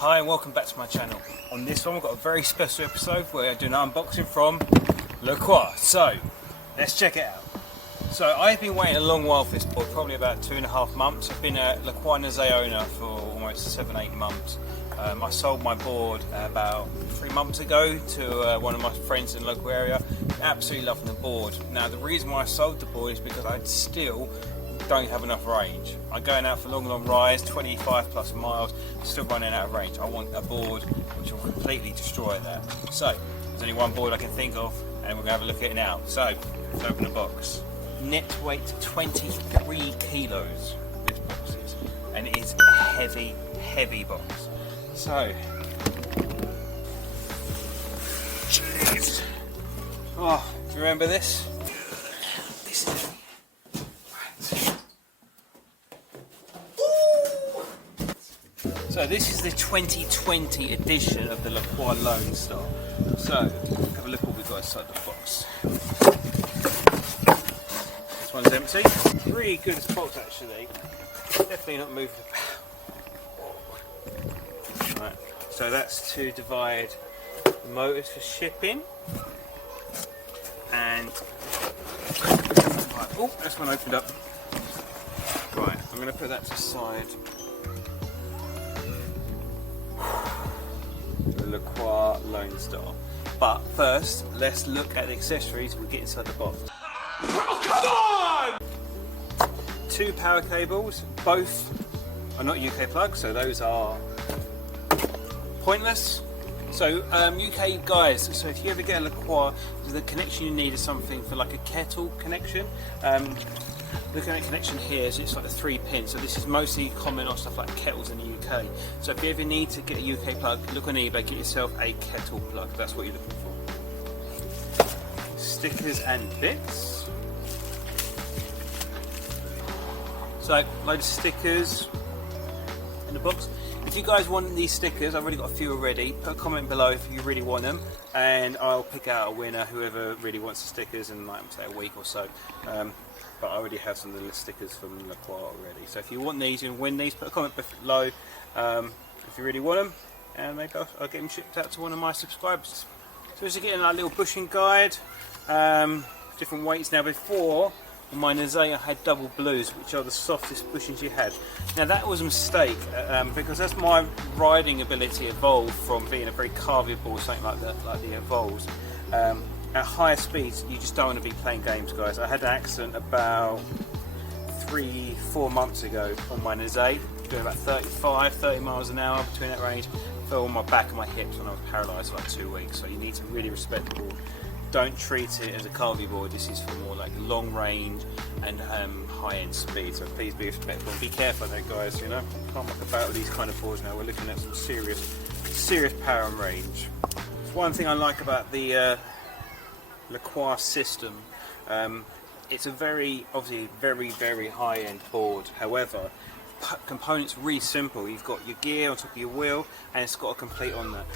Hi and welcome back to my channel. On this one we've got a very special episode where I do an unboxing from Lacroix. So let's check it out. So I've been waiting a long while for this board, probably about 2.5 months. I've been a Lacroix Lonestar owner for almost 7-8 months. I sold my board about 3 months ago to one of my friends in the local area. Absolutely loving the board. Now the reason why I sold the board is because I still don't have enough range. I'm going out for long rides, 25 plus miles, still running out of range. I want a board which will completely destroy that. So there's only one board I can think of and we're going to have a look at it now. So let's open the box. Net weight 23 kilos this box is, and it is a heavy box. So jeez, oh, do you remember this? This is so this is the 2020 edition of the Lacroix Lonestar. So have a look what we've got inside the box. This one's empty. Really good box actually. Definitely not moving about. Right. So that's to divide the motors for shipping. And right. Oh, that's one opened up. Right, I'm going to put that to the side. The Lacroix Lonestar. But first, let's look at the accessories we get inside the box. Oh, come on! 2 power cables, both are not UK plugs, so those are pointless. So UK guys, so if you ever get a Lacroix, the connection you need is something for like a kettle connection. The connection here is it's like a 3-pin, so this is mostly common on stuff like kettles in the UK. So if you ever need to get a UK plug, look on eBay, get yourself a kettle plug. That's what you're looking for. Stickers and bits. So load of stickers in the box. If you guys want these stickers, I've already got a few already. Put a comment below if you really want them, and I'll pick out a winner. Whoever really wants the stickers in like say a week or so. But I already have some of the stickers from Lacroix already. So if you want these and win these, put a comment below if you really want them, and maybe I'll get them shipped out to one of my subscribers. So as you're getting a little bushing guide, different weights. Now before, on my Lonestar I had double blues, which are the softest bushings you had. Now that was a mistake, because as my riding ability evolved from being a very Carve board, something like that, like the Evolves, at higher speeds you just don't want to be playing games, guys. I had an accident about 3-4 months ago on my Lonestar, doing about 30 miles an hour between that range. Fell on my back and my hips and I was paralysed for like 2 weeks. So you need to really respect the board. Don't treat it as a Carve board. This is for more like long range and high-end speed. So please be respectful and be careful there, guys. You know, can't muck about with these kind of boards now. We're looking at some serious power and range. One thing I like about the Lacroix system, it's a obviously very high-end board. However, components are really simple. You've got your gear on top of your wheel, and it's got a complete on that.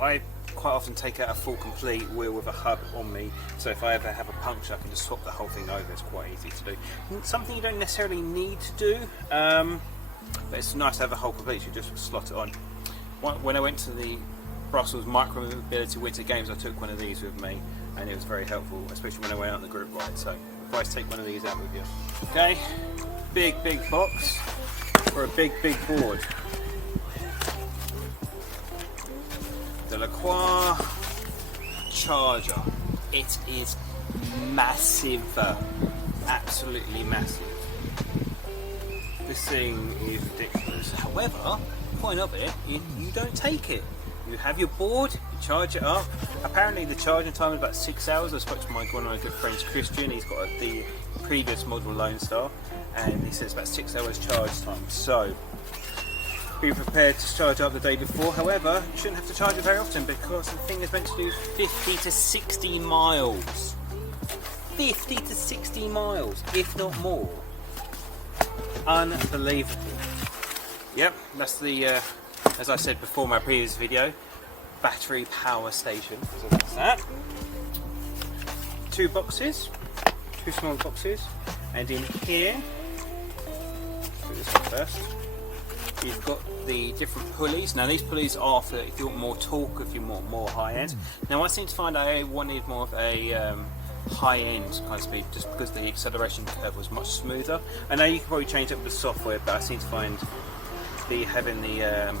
I quite often take out a full complete wheel with a hub on me, so if I ever have a puncture I can just swap the whole thing over. It's quite easy to do. Something you don't necessarily need to do, but it's nice to have a whole complete. You just slot it on. When I went to the Brussels Micro Mobility Winter Games, I took one of these with me, and it was very helpful, especially when I went out on the group ride. So advise take one of these out with you. Okay, big box for a big board. The Lacroix charger. It is massive, absolutely massive. This thing is ridiculous. However, the point of it, you don't take it. You have your board, you charge it up. Apparently the charging time is about 6 hours. I spoke to one of my good friends, Christian. He's got the previous model Lonestar, and he says it's about 6 hours charge time. So be prepared to charge up the day before. However, you shouldn't have to charge it very often because the thing is meant to do 50 to 60 miles. 50 to 60 miles, if not more. Unbelievable. Yep, that's the, as I said before in my previous video, battery power station. So that's that. 2 boxes, 2 small boxes, and in here, do this one first. you've got the different pulleys. Now these pulleys are for if you want more torque, if you want more high end. Now I seem to find I wanted more of a high end kind of speed, just because the acceleration curve was much smoother. I know you can probably change it with the software, but I seem to find having the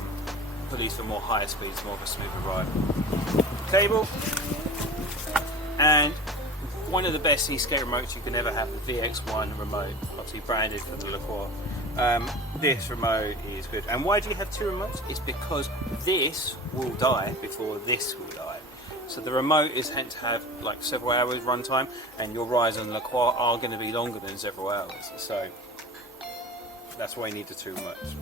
pulleys for more higher speeds, more of a smoother ride. Cable, and one of the best e-skate remotes you can ever have, the VX1 remote, obviously branded for the Lacroix. This remote is good. And why do you have two remotes? It's because this will die before this will die. So the remote is meant to have like several hours runtime, and your rides on Lacroix are going to be longer than several hours. So that's why you need the two remotes.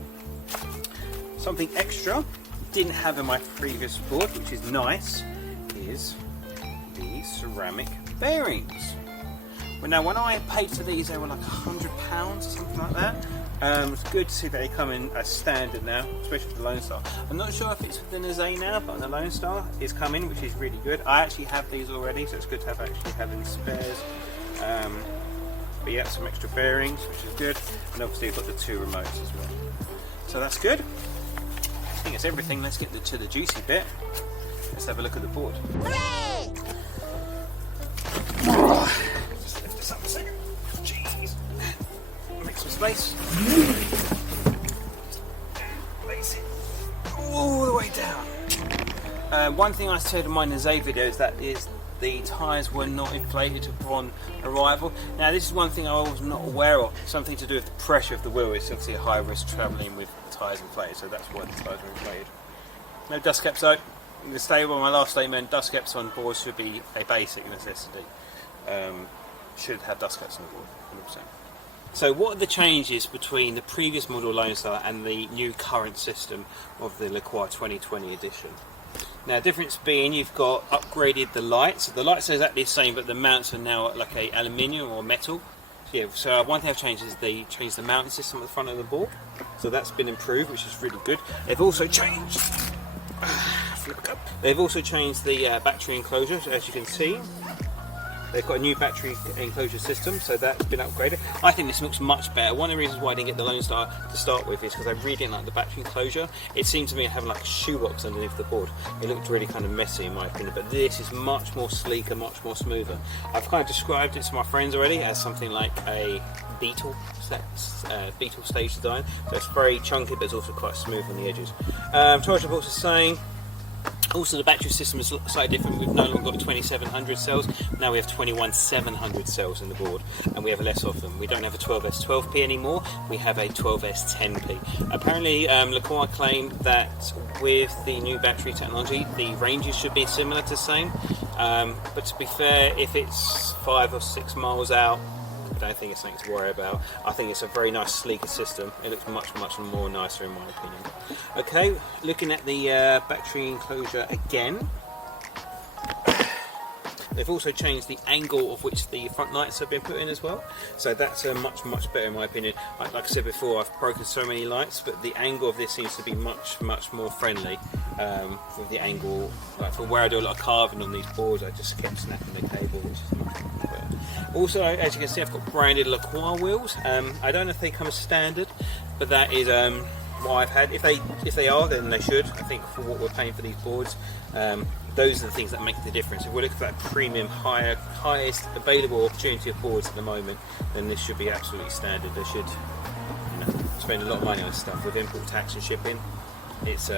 Something extra didn't have in my previous board, which is nice, is the ceramic bearings. Well, now when I paid for these, they were like £100 or something like that. It's good to see that they come in as standard now, especially for the Lonestar. I'm not sure if it's for the Nazay now, but the Lonestar is coming, which is really good. I actually have these already, so it's good to have having spares. But yeah, some extra bearings, which is good, and obviously you've got the two remotes as well. So that's good. I think it's everything. Let's get to the juicy bit. Let's have a look at the board. Hooray! Just lift this up a second. Jeez. Make some space. Place it all the way down. One thing I said in my Nazay video is that the tyres were not inflated upon arrival. Now this is one thing I was not aware of, something to do with the pressure of the wheel. It's obviously a high risk travelling with the tyres inflated, so that's why the tyres were inflated. No dust caps though. In the stable, my last statement, dust caps on boards should be a basic necessity. Should have dust caps on the board, 100%. So what are the changes between the previous model Lonestar and the new current system of the Lacroix 2020 edition? Now, difference being you've got upgraded the lights. The lights are exactly the same, but the mounts are now like a aluminium or metal. So, yeah, so one thing I've changed is they changed the mounting system at the front of the board. So that's been improved, which is really good. They've also changed. They've also changed the battery enclosure, as you can see. They've got a new battery enclosure system, so that's been upgraded. I think this looks much better. One of the reasons why I didn't get the Lonestar to start with is because I really didn't like the battery enclosure. It seemed to me having like a shoebox underneath the board. It looked really kind of messy in my opinion, but this is much more sleeker, much more smoother. I've kind of described it to my friends already as something like a Beetle stage design. So it's very chunky, but it's also quite smooth on the edges. Torch reports are saying. Also, the battery system is slightly different. We've no longer got 2700 cells. Now we have 21700 cells in the board, and we have less of them. We don't have a 12S 12P anymore. We have a 12S 10P. Apparently, Lacroix claimed that with the new battery technology, the ranges should be similar to the same. But to be fair, if it's 5 or 6 miles out, I don't think it's something to worry about. I think it's a very nice, sleeker system. It looks much, much more nicer in my opinion. Okay, looking at the battery enclosure again. They've also changed the angle of which the front lights have been put in as well. So that's much, much better in my opinion. Like I said before, I've broken so many lights, but the angle of this seems to be much, much more friendly. With the angle, like for where I do a lot of carving on these boards, I just kept snapping the cable, which is much, much better. Also, as you can see, I've got branded Lacroix wheels. I don't know if they come as standard, but that is what I've had. If they are, then they should. I think for what we're paying for these boards, those are the things that make the difference. If we're looking for that premium, highest available opportunity of boards at the moment, then this should be absolutely standard. They should, spend a lot of money on this stuff with import tax and shipping. It's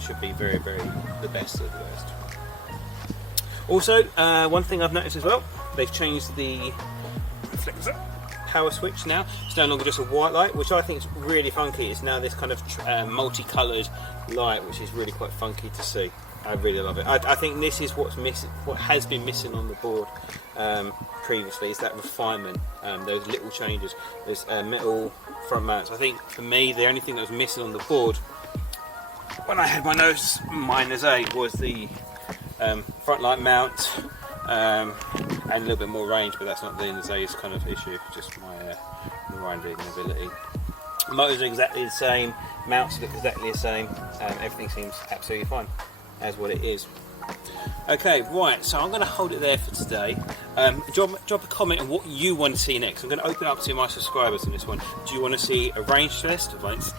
should be very, very the best of the best. Also, one thing I've noticed as well, they've changed the power switch now. It's no longer just a white light, which I think is really funky. It's now this kind of multicoloured light, which is really quite funky to see. I really love it. I think this is what's missing, what has been missing on the board previously, is that refinement. Those little changes. There's metal front mounts. I think for me, the only thing that was missing on the board when I had my Nazay was the front light mount and a little bit more range, but that's not the Nazay's kind of issue, just my riding ability. Motors are exactly the same, mounts look exactly the same, everything seems absolutely fine as what it is. Okay, right, so I'm going to hold it there for today. Drop a comment on what you want to see next. I'm going to open up to my subscribers on this one. Do you want to see a range test?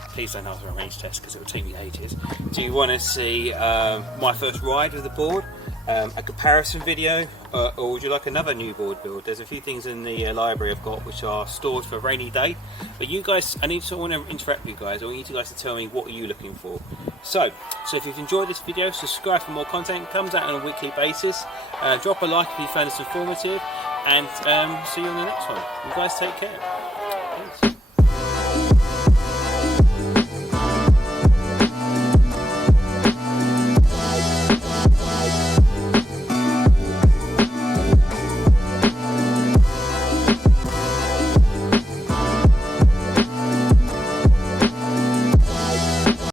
Please don't ask for a range test because it will take me ages. Do you want to see my first ride with the board? A comparison video? Or would you like another new board build? There's a few things in the library I've got which are stored for a rainy day. But you guys, I want to interact with you guys. I want you guys to tell me what are you looking for. So if you've enjoyed this video, subscribe for more content. It comes out on a weekly basis. Drop a like if you found this informative, and see you on the next one. You guys take care.